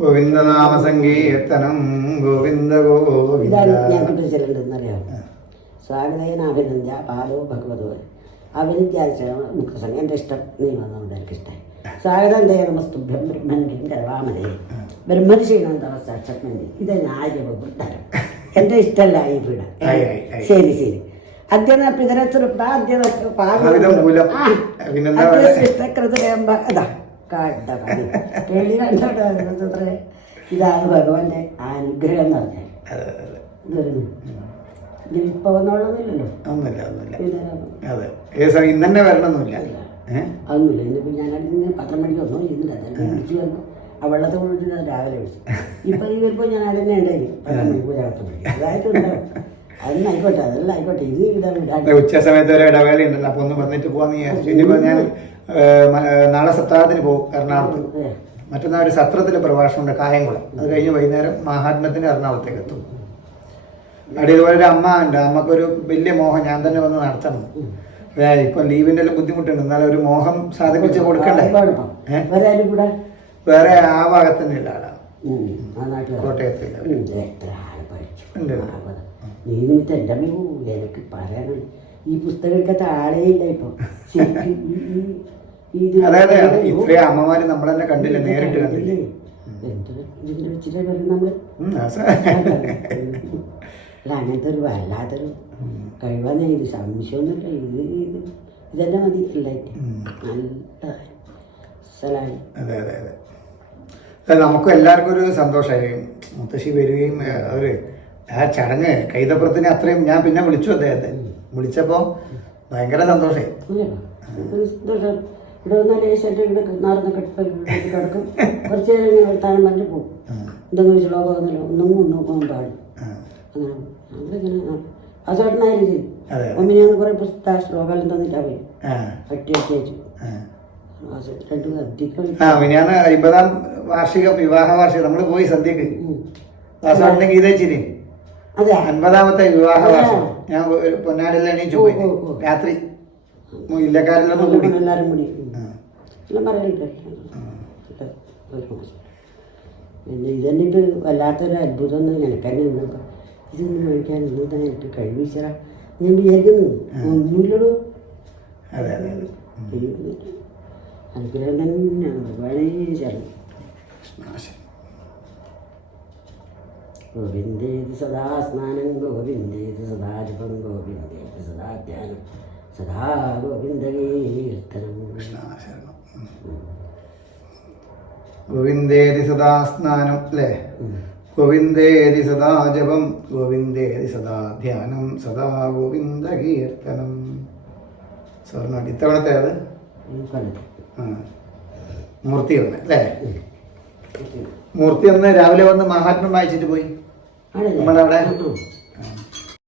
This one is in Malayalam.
ഗോവിന്ദനാമ സങ്കീർത്തനം ഗോവിന്ദ ഗോവിന്ദ. ഞങ്ങൾക്ക് ചെല്ലുണ്ടെന്നറിയാം. സ്വാഗതേനാഭിനന്ദ്യ പാദോ ഭഗവതോ അഭിനന്ദ്യാശ്രമ മുഖസംഗം. എൻ്റെ ഇഷ്ടം നീ വന്നുകൊണ്ട് എനിക്കിഷ്ടമായി. സ്വാഗതം നമസ്തുഭ്യം ബ്രഹ്മൻ കരവാമതേ ബ്രഹ്മർഷീണം തവ സാക്ഷാത്മന്തി. ഇത് ന്യായതരം എൻ്റെ ഇഷ്ടമല്ല ഈ പീഠ. ശരി ശരി. അദ്യന പിതരച്ചുരുപ്പ അദ്യന അതാ കേളി കണ്ടോട്ടെ. ഇതാണ് ഭഗവാന്റെ അനുഗ്രഹം എന്ന് പറഞ്ഞാൽ. ഇപ്പൊ വന്നോളന്നില്ലല്ലോ. ഇന്നെ വരണമെന്നില്ല. അതൊന്നുമില്ല. ഇന്നിപ്പോ ഞാനതിന് 10 മണിക്ക് വന്നു. ഇന്നില്ല വിളിച്ചു വന്നു. ആ വെള്ളത്തെ കൊണ്ടിട്ട് ഞാൻ രാവിലെ വിളിച്ചു. ഇപ്പൊ ഈ വരുമ്പോ ഞാൻ അതിനെ ഉണ്ടായി 10 മണിക്ക് പോയാൽ അതായിട്ടുണ്ടാവും. അതൊന്നും ആയിക്കോട്ടെ, അതെല്ലാം ആയിക്കോട്ടെ. ഇത് ഇവിടെ ഉച്ച സമയത്ത് ഒരു ഇടവേള ഉണ്ടല്ലോ, അപ്പൊ ഒന്ന് വന്നിട്ട് പോവാന്ന് വിചാരിച്ചു. ഇനിയിപ്പോ ഞാൻ നാളെ സപ്താഹത്തിന് പോകും എറണാകുളത്ത്. മറ്റന്നാൾ ഒരു സത്രത്തിലെ പ്രഭാഷണമുണ്ട് കായംകുളം. അത് കഴിഞ്ഞ് വൈകുന്നേരം മഹാത്മത്തിന് എറണാകുളത്തേക്ക് എത്തും. അവിടെ ഇതുപോലെ ഒരു അമ്മ ഉണ്ട്. അമ്മക്കൊരു വലിയ മോഹം ഞാൻ തന്നെ വന്ന് നടത്തണം. ഇപ്പൊ ലീവിന്റെ എല്ലാം ബുദ്ധിമുട്ടുണ്ട്. എന്നാലും ഒരു മോഹം സാധിപ്പിച്ച് കൊടുക്കണ്ടേ. വേറെ ആ ഭാഗത്ത് തന്നെ ഉള്ള ആളാണ്, കോട്ടയത്ത്. എനിക്ക് പറയാനുള്ള ഈ പുസ്തകത്തെ ആളേ ഇല്ല ഇപ്പൊ. അതായത് ഇത്രയും അമ്മമാര് നമ്മൾ തന്നെ കണ്ടില്ല, നേരിട്ട് കണ്ടില്ലേ. ഇതിന്റെ വെച്ചിട്ട് നമ്മള് അങ്ങനത്തെ ഒരു വല്ലാത്തൊരു കഴിവാന്ന്. ഇത് സംശയമൊന്നുമില്ല. ഇതെന്നെ മതി എല്ലായിട്ട് നല്ല സ്ഥലമായി. അതെ അതെ അതെ. നമുക്കും എല്ലാവർക്കും ഒരു സന്തോഷമായി മുത്തശ്ശി വരികയും ഒരു ആ ചടങ്ങ് കൈതപ്പുറത്തിന് അത്രയും. ഞാൻ പിന്നെ വിളിച്ചു അദ്ദേഹത്തെ. വിളിച്ചപ്പോ ഭയങ്കര സന്തോഷമായി. സന്തോഷം. ഇവിടെ വന്നാൽ ലേശൻ്റെ ഇവിടെ നടന്ന് കിടക്കും. കുറച്ച് നേരം വർത്താനം പറഞ്ഞ് പോകും. എന്തെങ്കിലും ശ്ലോകം ഒന്നുമില്ല, ഒന്നും നോക്കാൻ പാടില്ല. അങ്ങനെ നമ്മളിങ്ങനെ ആ ചേട്ടനായാലും ശരി. ഒന്നിനെന്ന് കുറെ പുസ്തക ശ്ലോകം തന്നിട്ടാ പോയി ഒറ്റ വെച്ചു. മിനിയാന്ന് 50ാം വാർഷിക വിവാഹ വാർഷികം നമ്മൾ പോയി സന്ധ്യക്ക് ദാസോട്ടിന്റെ ഗീതച്ചിന്. അതെ, 50ാമത്തെ വിവാഹ വാർഷികം. ഞാൻ പൊന്നാടിയിൽ എണീച്ചു പോയി രാത്രി. ഇല്ലക്കാരെല്ലാം കൂടി എല്ലാവരും കൂടി എല്ലാം പറയണ്ടേ. പിന്നെ ഇതന്നെ ഇപ്പൊ വല്ലാത്തൊരു അത്ഭുതം എനിക്കന്നെ ഇന്നപ്പോ ഇതൊന്നും കഴിക്കാൻ ഇന്നത്തെ എനിക്ക് കഴിവിച്ചാ ഞാൻ വിചാരിക്കുന്നു. ഒന്നുമില്ലടോ. അനുഗ്രഹം തന്നെയാണ് വളരെ ചേർന്ന്. ഗോവിന്ദേതി സദാ സ്നാനം ഗോവിന്ദേതി സദാ ജപം ഗോവിന്ദേതി സദാ ധ്യാനം സദാ ഗോവിന്ദകീർത്തനം. ഗോവിന്ദേതി സദാ സ്നാനം അല്ലേ. ഗോവിന്ദേതി സദാ ജപം ഗോവിന്ദേതി സദാ ധ്യാനം സദാ ഗോവിന്ദ കീർത്തനം. സ്വർണ്ണ ഇത്തവണത്തെ അത് മൂർത്തി ഒന്ന് അല്ലേ. മൂർത്തി ഒന്ന് രാവിലെ വന്ന് മഹാത്മ്യം വായിച്ചിട്ട് പോയി നമ്മളവിടെ.